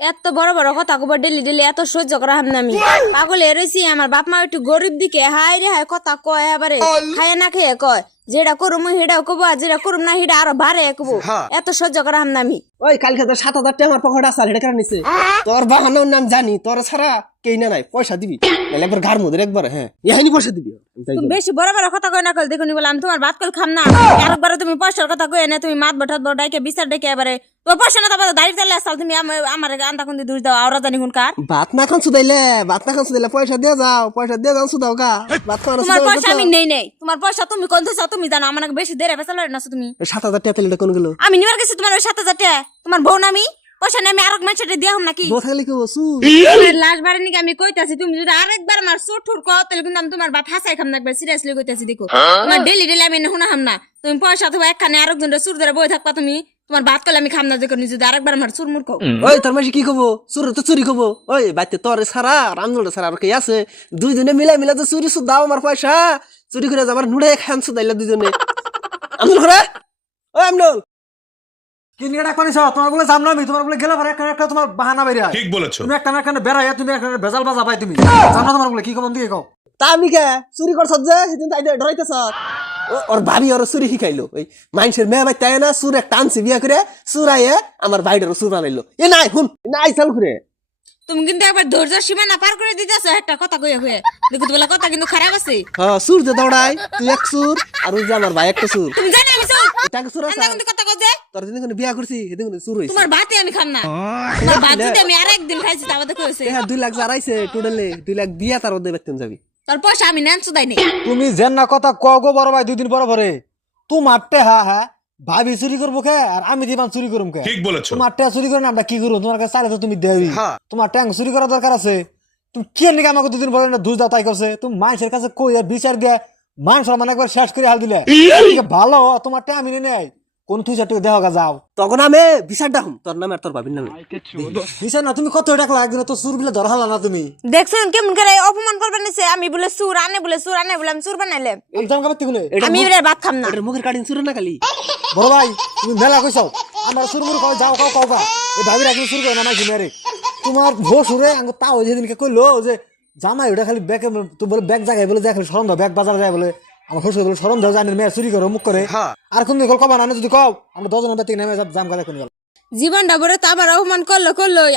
এত বড় বড় কথা কব ডেলি ডেলি এত সহ্য করা হাম না আমি পাগল এরইছি আমার বাপ মা একটু গরিব দিকে হাই রে হাই কথা কয় এবারে খায় না খেয়ে কয় যেটা করুম হেটাও কব আর যেটা করুম না হেটা আরো ভারে কব এত সহ্য করা হাম না আমি ওই কালকে তো 7,000 টাকা আমার পকেটে আছে হেটা কারণ নিছে তোর বাহানোর নাম জানি তোর ছাড়া কেই না নাই পয়সা দিবি নাহলে একবার ঘর মধ্যে একবার হ্যাঁ এখানে পয়সা দিবি তুমি বেশি বড় বড় কথা কয় না কল দেখুনি বললাম তোমার ভাত কল খাম না আরেকবার তুমি পয়সার কথা কয় না তুমি মাত বঠাত বড় ডাইকে বিচার ডাইকে এবারে তো পয়সা না তারপর দাঁড়িয়ে চলে আসল তুমি আমার আন্দা কোন দূর দাও আওরা জানি কোন কার ভাত না খান সুদাইলে পয়সা দিয়ে যাও সুদাও গা ভাত খাওয়া তোমার পয়সা আমি নেই তোমার পয়সা তুমি কোন দিছো তুমি জানো আমার বেশি দেরে ফেসাল না তুমি 7,000 টাকা তেলটা কোন গেল আমি নিবার গেছি তোমার ওই 7,000 টাকা তোমার বউ না আমি পয়সা নেই আমি আরেক মানুষের দিয়ে হম নাকি বউ থাকলে কি বসু তোমার লাশ বাড়ি নাকি আমি কইতাছি তুমি যদি আরেকবার আমার চোট ঠুর কও তাহলে কিন্তু আমি তোমার বাত হাসাই খাম না একবার সিরিয়াসলি কইতাছি দেখো তোমার ডেলি ডেলি আমি না হাম না তুমি পয়সা তো একখানে আরেকজনের সুর ধরে বই থাকবা তুমি তোমার ভাত কলে আমি খাম না দেখো যদি আরেকবার আমার চুর মুর কও ওই তোর মাসি কি কব চুর তো চুরি কব ওই বাইতে তোর সারা রামজোড় সারা আর কে আছে দুইজনে মিলা তো চুরি সুদাও আমার পয়সা চুরি করে যাবার নুড়ে খান সুদাইলা দুইজনে আমনুল হরে ওই আমনুল কি নিয়ে ডাক পানিছ তোমার বলে যাম না আমি তোমার বলে গেলে পরে একটা তোমার বাহানা বাইরে ঠিক বলেছো তুমি একটা না একটা বেড়াইয়া তুমি একটা ভেজাল বাজা পাই তুমি জানো না তোমার বলে কি কম দিকে কও তা আমি কে চুরি করছ যে সেদিন তাই ডরাইতেছ ওর ভাবি ওর চুরি শিখাইলো ওই মানুষের মেয়ে ভাই তাই না চুর একটা আনছে বিয়া করে চুরাইয়ে আমার ভাইটারও চুর বানাইলো এ নাই শুন নাই চাল করে তুমি কিন্তু একবার ধৈর্যের সীমানা পার করে দিতেছো একটা কথা কইয়া কইয়া দেখো তো বলে কথা কিন্তু খারাপ আছে হ্যাঁ চুর যে দৌড়াই তুই এক চুর আর ওই যে আমার ভাই একটা চুর তুমি জানো আমি চোর এটাকে চুর আছে আমি কিন্তু কথা কইছে তোর যেদিন কোনো বিয়া করছি সেদিন কোনো চুর হইছে তোমার ভাতে আমি খাম না তোমার ভাত যদি আমি আরেকদিন খাইছি তাও দেখো হইছে হ্যাঁ 2 লাখ যারাইছে টোটালে 2 লাখ দিয়া তার ওদের বেতন যাবি তোর পয়সা আমি নেন সুদাই নেই তুমি যেন না কথা কও গো বড় ভাই 2 দিন পরে পরে তোমার টেহা হ্যাঁ ভাবি চুরি করবো কে আর আমি দিবান চুরি করুম কে ঠিক বলেছো তোমার টেহা চুরি করে না আমরা কি করবো তোমার কাছে চাইলে তো তুমি দেবি তোমার ট্যাং চুরি করার দরকার আছে তুমি কে নাকি আমাকে 2 দিন পরে না দুজ দাও তাই করছে তুমি মানুষের কাছে কই আর বিচার দিয়ে মান সম্মান একবার শেষ করে হাল দিলে ভালো তোমার টেহা মিলে নেই কোন তুই চারটে দেওয়া যাও তখন আমি বিচারটা হুম তোর নামে আর তোর ভাবির নামে বিচার না তুমি কত ডাকলা একদিন তো চুর বিলে ধরা হলা না তুমি দেখছেন কেমন করে অপমান করবেন নিছে আমি বলে সুর আনে বলে আমি সুর বানাইলে একদম কাবে তিগুলে আমি এর ভাত খাম না এর মুখের কাটিং চুর না খালি বড় ভাই তুমি মেলা কইছো আমার সুরমুর কও যাও কও কা এই ভাবির একদিন শুরু করে না নাই মেরে তোমার ভো সুরে আঙ্গ তাও যেদিনকে কইলো যে জামাই ওটা খালি ব্যাগ তো বলে ব্যাগ জায়গায় বলে দেখ শরম দাও ব্যাগ বাজার যায় বলে আমার শ্বশুর বলে শরম দাও জানেন মেয়ে চুরি করে মুখ করে আর কোন দিন কবা না যদি কও আমরা 10 জনের থেকে নেমে জাম গালে কোন গেল জীবনটা বড় তো আবার অপমান করলো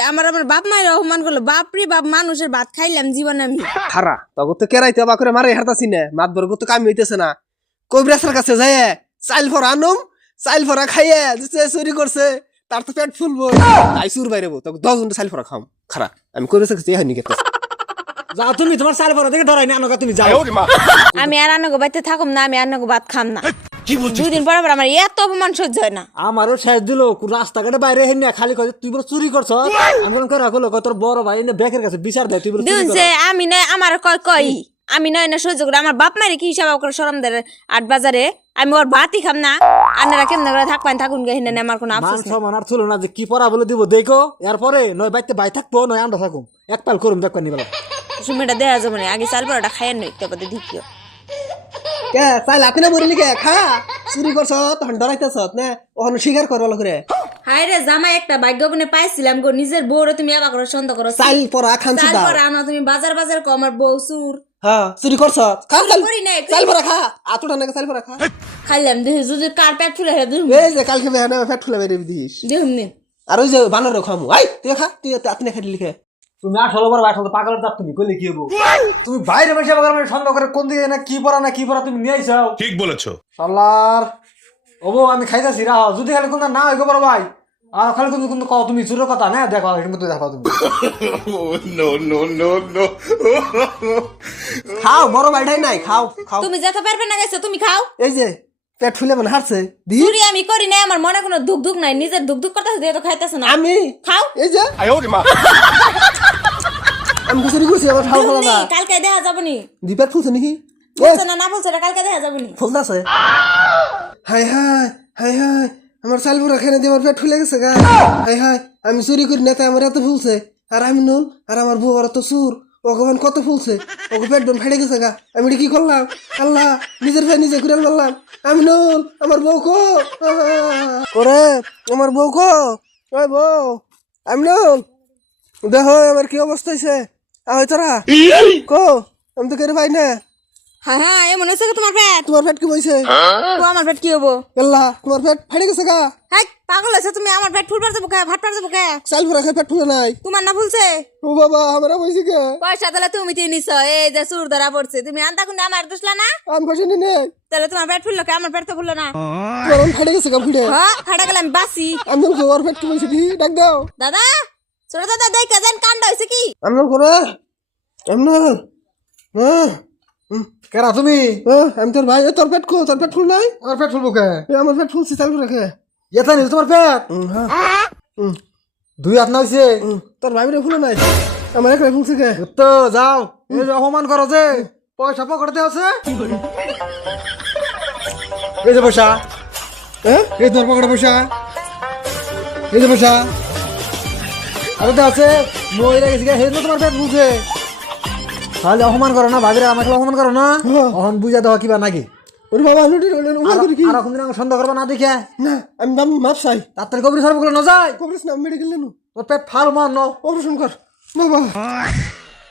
আমার বাপ মায়ের অপমান করলো বাপরে বাপ মানুষের ভাত খাইলাম জীবনে আমি খারা তখন তো কেরাইতে বা করে মারে হারতাছি না মাত বর্গ তো কামি হইতেছে না কবিরাজের কাছে যায় চাইল ফরা আনুম চাইল ফরা খাইয়ে যে চুরি করছে তার তো পেট ফুলবো তাই চুর বাইরেবো তখন 10 ঘন্টা চাইল ফরা খাম খারা আমি কবিরাজের কাছে হানি গেতে যাও তুমি তোমার চাল পরে দেখে ধরাই না আনকা তুমি যাও আমি আর আনগো বাইতে থাকুম না আমি আনগো ভাত খাম না কি বলছিস 2 দিন পর আমার এত অপমান সহ্য হয় না আমারও শেষ দিল রাস্তাঘাটে বাইরে হেন না খালি কয় তুই বলে চুরি করছ আমি বললাম করে রাখলো তোর বড় ভাই এনে ব্যাগের কাছে বিচার দেয় তুই বলে চুরি দিনছে আমি নয় আমার কই আমি নয় না সহ্য করে আমার বাপ মারে কি হিসাব করে শরম দেয় 8 বাজারে আমি ওর ভাতই খাম না আপনারা কেমন করে থাকুন গে হিনে আমার কোনো আফসোস নাই মান আর ছিল না যে কি পড়া বলে দিব দেখো এরপরে নয় বাইতে বাই থাকবো নয় আমরা থাকুম এক পাল করুম দেখ পানি বলা সুমিটা দেয়া যাবে না আগে চাল পরোটা খাইয়েন নই তারপরে দেখিও কে চাইল আপনি বলিলি কে খা চুরি করছ তখন ডরাইতেছ না ওখানে স্বীকার করবো করে হাই রে জামাই একটা ভাগ্যবনে পাইছিলাম গো নিজের বউরে তুমি একা করে সন্দেহ করো চাইল পরা খানছি চাল দাও পরা আনো তুমি বাজার কো আমার বউ সুর হ্যাঁ চুরি করছ খা চাইল করি নাই, চাইল পরা খা আতুটা নাকি চাইল পরা খা খাইলাম দেখি যদি কার পেট ফুলে হে দুম এই যে কালকে বেহানা পেট ফুলে বেরে দিস দেখুন নি আর ওই যে বানর খামু আই তুই খা তুই আপনি খাই লিখে তুমি আসলে বড় ভাই আসলে পাগলের জাত তুমি কইলে কি হবো তুমি বাইরে বসে পাগল মানে সন্দেহ করে কোন দিকে না কি পড়া তুমি নিয়ে আইছো ঠিক বলেছো শালার ওবো আমি খাইতাছি রাহ যদি খালি কোন না হইগো বড় ভাই আর খালি কোন কও তুমি চুরের কথা না দেখো এর মধ্যে দেখো তুমি নো নো নো নো খাও বড় ভাইটাই নাই খাও খাও তুমি যেতে পারবে না গেছো তুমি খাও এই যে পেট ফুলে মানে হারছে দি চুরি আমি করি না আমার মনে কোনো দুঃখ নাই নিজের দুঃখ করতেছে দিয়ে তো খাইতেছ না আমি খাও এই যে আয়ো রে মা আমি চুরি করছি আমার খাও খাও না কালকে দেখা যাবে নি দি পেট ফুলছে নাকি বলছে না বলছে না কালকে দেখা যাবে নি ফুলতাছে হাই হাই হাই হাই আমার চাল পুরা খেয়ে দিয়ে আমার পেট ফুলে গেছে গা হাই হাই আমি চুরি করি না তাই আমার এত ফুলছে আর আমি নুন আর আমার বউ আর তো সুর ভগবান কত ফুলছে ওকে পেট বোন ফেটে গেছে গা আমি কি করলাম আল্লাহ নিজের ভাই নিজে ঘুরে বললাম আমি নুন আমার বউ কো করে আমার বউ কো ওই বউ আমি নুন দেখো আমার কি অবস্থা হয়েছে আয় তোরা কো আমি তো কেড়ে পাই না হ্যাঁ হ্যাঁ এমন হয়েছে কি তোমার পেট তোমার পেট কি বইছে তো আমার পেট কি হবো আল্লাহ তোমার পেট ফাড়ে গেছে গা হ্যাঁ পাগল আছে তুমি আমার পেট ফুলবার যাবো কে ভাত পার যাবো কে চাল ভরা খেয়ে পেট ফুলে নাই তোমার না ফুলছে ও বাবা আমরা বইছি কে পয়সা তাহলে তুমি দিয়ে নিছো এই যে সুর ধরা পড়ছে তুমি আনতা কোন আমার দোষলা না আমি বসে নি নেই তাহলে তোমার পেট ফুললো কে আমার পেট তো ফুললো না তোমার ফাড়ে গেছে গা ফুড়ে হ্যাঁ খাড়া গেলে আমি বাসি আমি ওর পেট কি বইছে কি ডাক দাও দাদা ছোট দাদা দেখা যান কাণ্ড হয়েছে কি আমন করে আমন হ্যাঁ কেরা তুমি আমি তোর ভাই তোর পেট কো তোর পেট ফুল নাই আমার পেট ফুলবো কে আমার পেট ফুলছি চাল ভরা খেয়ে এটা নিল তোমার পেট হ্যাঁ দুই হাত না হয়েছে তোর ভাই ফুলে নাই আমার একটা ফুলছে কে তো যাও এই যে অপমান করো যে পয়সা পকেটে আছে এই যে পয়সা হ্যাঁ এই তোমার পকেটে পয়সা এই যে পয়সা আরে তো আছে মহিলা গেছি হে তোমার পেট বুঝে তাহলে অপমান করো না ভাবিরা আমাকে অপমান করো না অহন বুঝা দেওয়া কিবা নাকি ওরে বাবা লুটি উমার করি কি আর কোনদিন আমাকে সন্দেহ করবো না দেখে না আমি দাম মাপ চাই তাড়াতাড়ি কবরি সর্বগুলো না যায় কবরিস না মেডিকেল নেনু তোর পেট ফাল মান অপারেশন কর বাবা